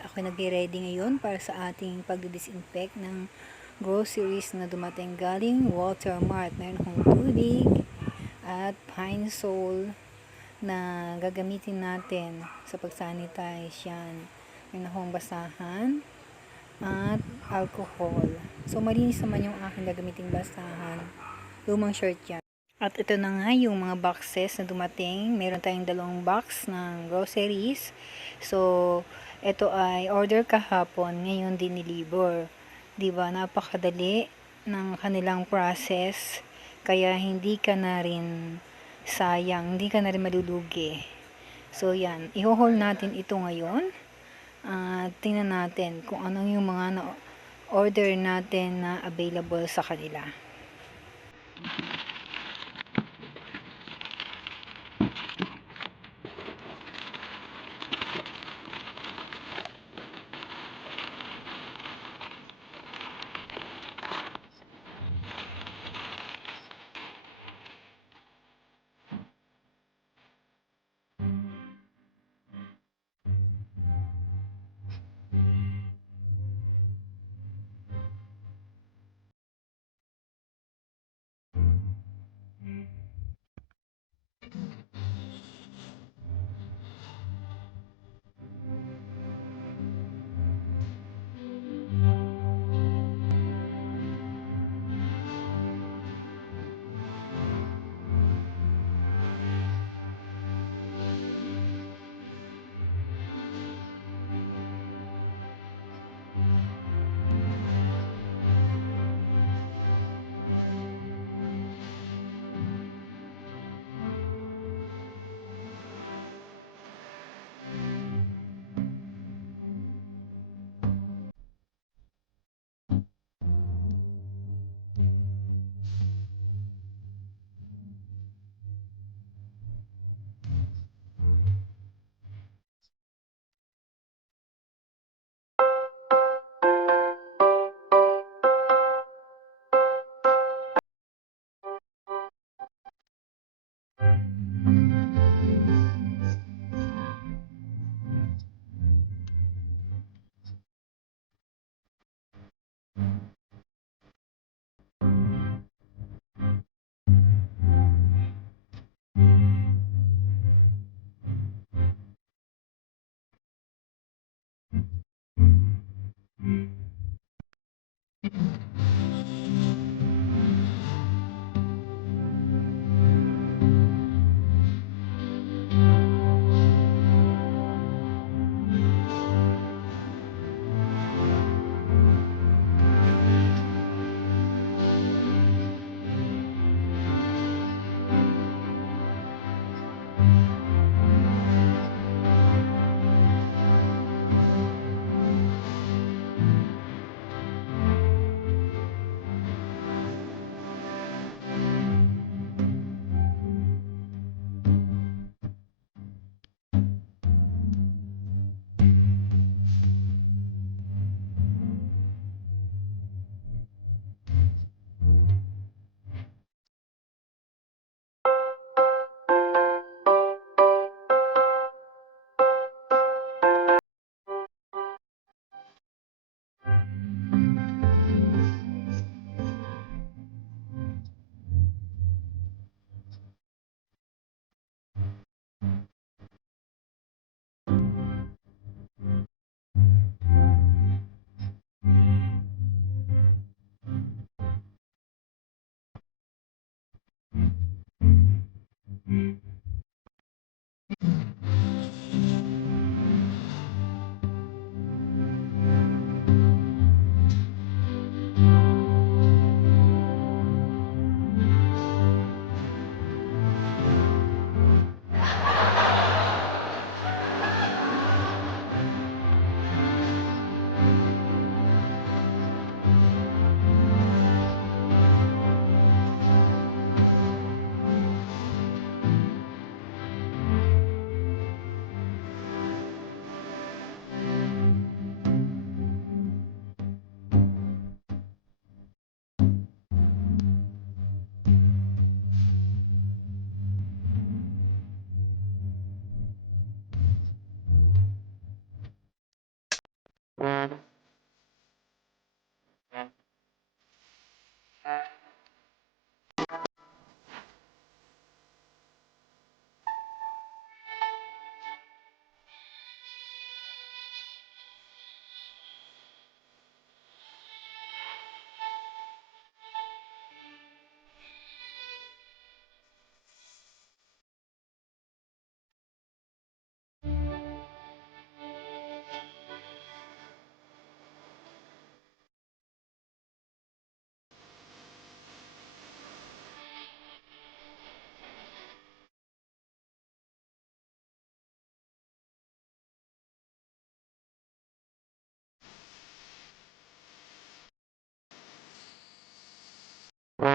Ako nagre-ready ngayon para sa ating pag-disinfect ng groceries na dumating galing Walter Mart. Meron akong tubig at Pine Sol na gagamitin natin sa pag-sanitize yan. Meron akong basahan at alcohol. So malinis naman yung aking gagamiting basahan. Lumang shirt yan. At ito na nga yung mga boxes na dumating. Meron tayong 2 box ng groceries. So, ito ay order kahapon, ngayon diniliver. Diba? Napakadali ng kanilang process. Kaya hindi ka na rin sayang, hindi ka na rin malulugi. So, yan. I-haul natin ito ngayon. Tingnan natin kung ano yung mga na-order natin na available sa kanila.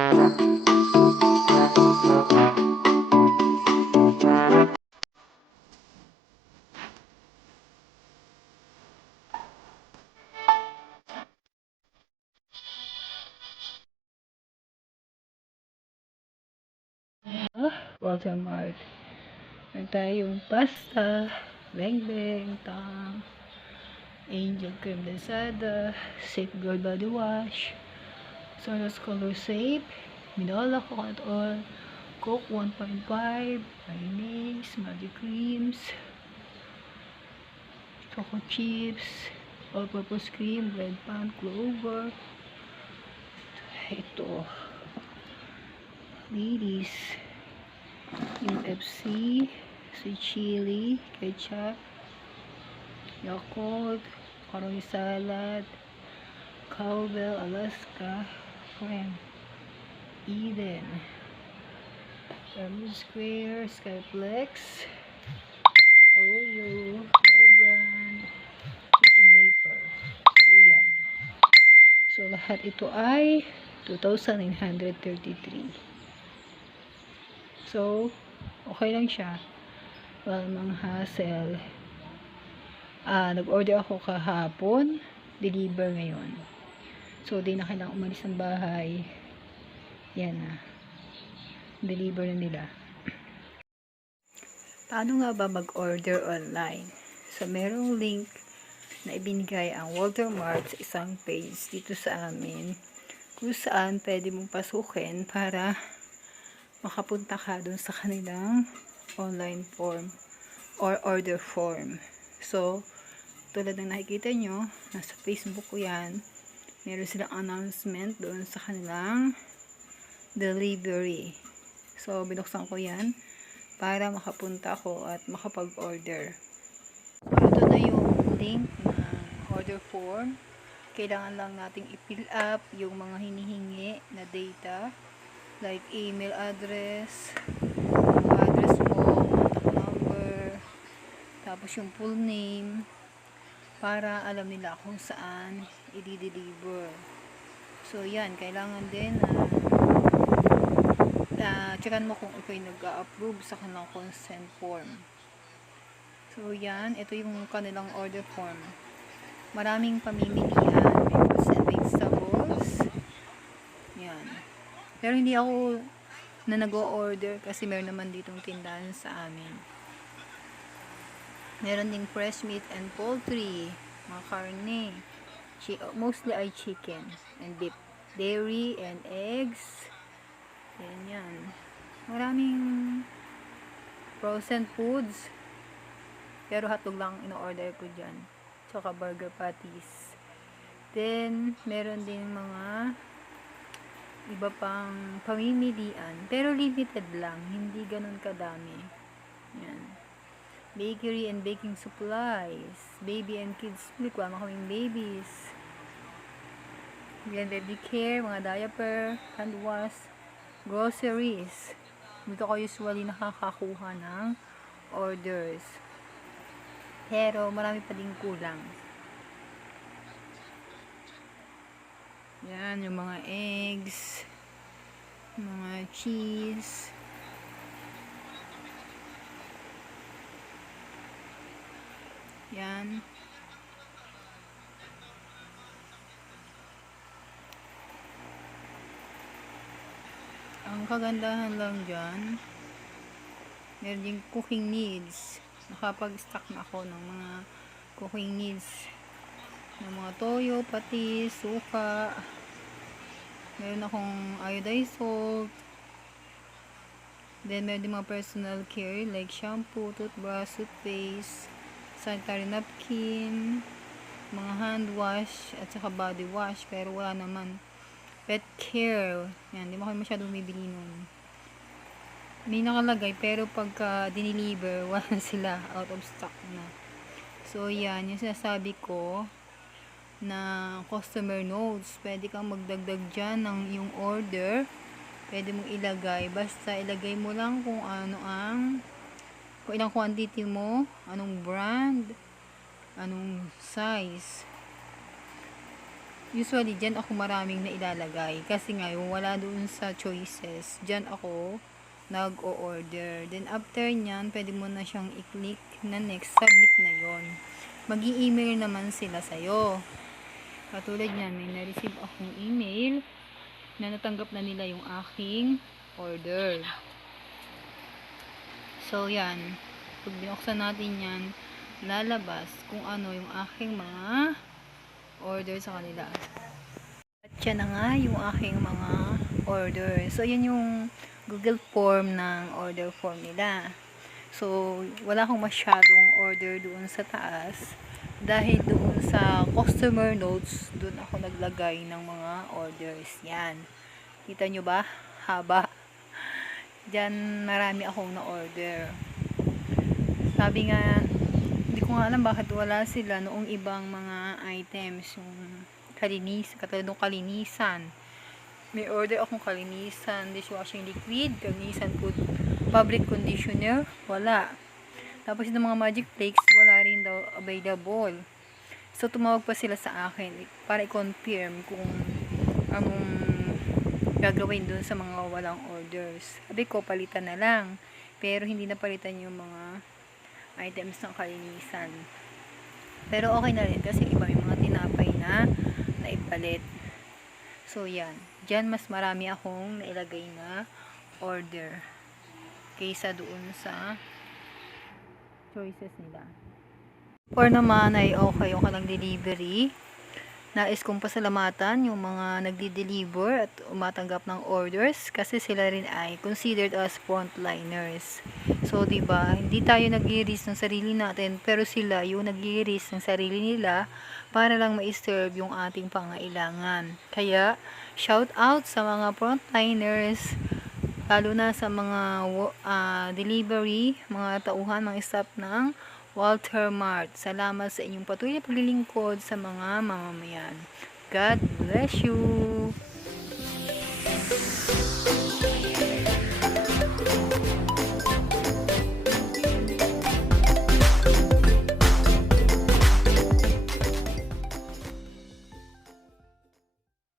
Walter Mart. Meron tayong pasta, beng-beng, tang, Angel Creme Lazada, Safeguard Body Wash, Sonos Color Safe, Minola Coconut Oil, Coke 1.5, mayonnaise, Magic Creams, Choco Chips, All-Purpose Cream, Red Pan, Clover. Ito, ladies, UFC, sweet chili, ketchup, Yakult, macaroni salad, Cowbell, Alaska, Creme, Eden, Lemon Square, Skyplex, Oreo, Bear Brand, Cheese and Vapor. So, yan. So, lahat ito ay 2,933. So, okay lang siya. Walang hassle. Nag-order ako kahapon, deliver ngayon. So, di na kailangang umalis ng bahay. Yan na. Deliver na nila. Paano nga ba mag-order online? So, merong link na ibinigay ang Walter Mart sa isang page dito sa amin kung saan pwede mong pasukin para makapunta ka dun sa kanilang online form or order form. So, tulad ng nakikita nyo, nasa Facebook ko yan, meron silang announcement doon sa kanilang delivery. So, binuksan ko yan para makapunta ako at makapag-order. So, ito na yung link na order form. Kailangan lang nating i-fill up yung mga hinihingi na data like email address, address mo, contact number, tapos yung full name para alam nila kung saan i-deliver. So yan, kailangan din checkan mo kung ikaw nag-approve sa kanilang consent form. So yan, ito yung kanilang order form. Maraming pamimilian, may fruits and vegetables. Yan. Pero hindi ako na nag-o-order kasi meron naman ditong tindahan sa amin. Meron ding fresh meat and poultry, mga karne. Mostly ay chicken and beef. Dairy and eggs. Yan. Maraming frozen foods. Pero hotdog lang ino-order ko dyan. Tsaka burger patties. Then, meron din mga iba pang pamimilian. Pero limited lang. Hindi ganun kadami. Yan. Bakery and baking supplies. Baby and kids milk. Wala kaming babies. Yan, baby care, mga diaper, hand wash, groceries. Dito ko usually nakakakuha ng orders. Pero marami pa din kulang. Yan, yung mga eggs, mga cheese. Yan. Ang kagandahan lang dyan, meron din cooking needs. Nakapag-stock na ako ng mga cooking needs. Ng mga toyo, patis, suka. Meron akong iodized salt. Then, meron din mga personal care like shampoo, toothbrush, toothpaste, sanitary napkin, mga hand wash, at saka body wash. Pero wala naman. Pet care. Yan, di mo kayo masyadong bibili nun. May nakalagay, pero pagka diniliver, wala sila. Out of stock na. So, yan. Yung sinasabi ko na customer notes. Pwede kang magdagdag dyan ng yung order. Pwede mong ilagay. Basta ilagay mo lang kung ano kung ilang quantity mo, anong brand, anong size. usually dyan ako maraming na ilalagay kasi nga yung wala doon sa choices, dyan ako nag-o-order. Then after nyan, pwede mo na siyang i-click na next, submit na yon. Mag-i-email naman sila sa'yo. Katulad nyan, may na-receive akong email na natanggap na nila yung aking order. So yan, pag binuksan natin yan, lalabas kung ano yung aking mga order sa kanila. At yan na nga yung aking mga order. So yan yung Google form ng order form nila. So wala akong masyadong order doon sa taas dahil doon sa customer notes doon ako naglagay ng mga orders. Yan, kita nyo ba? Haba. Diyan marami akong na-order. Sabi nga, hindi ko nga alam bakit wala sila noong ibang mga items. Yung katulad ng kalinisan. May order akong kalinisan, dishwashing liquid, kalinisan food, fabric conditioner, wala. Tapos yung mga magic flakes, wala rin daw available. So tumawag pa sila sa akin para i-confirm kung anong gagawin dun sa mga walang orders. Sabi ko, palitan na lang. Pero hindi na palitan yung mga items ng kalinisan. Pero okay na rin kasi iba may mga tinapay na naipalit. So yan. Diyan mas marami akong nailagay na order kaysa doon sa choices nila. Or naman ay okay yung kanang delivery. Nais kong pasalamatan yung mga nagdi-deliver at umatanggap ng orders kasi sila rin ay considered as frontliners. So, diba, hindi tayo nag-i-risk ng sarili natin, pero sila yung nag-i-risk ng sarili nila para lang ma-serve yung ating pangailangan. Kaya, shout out sa mga frontliners, lalo na sa mga delivery, mga tauhan, mga staff ng Walter Mart. Salamat sa inyong patuloy na paglilingkod sa mga mamamayan. God bless you!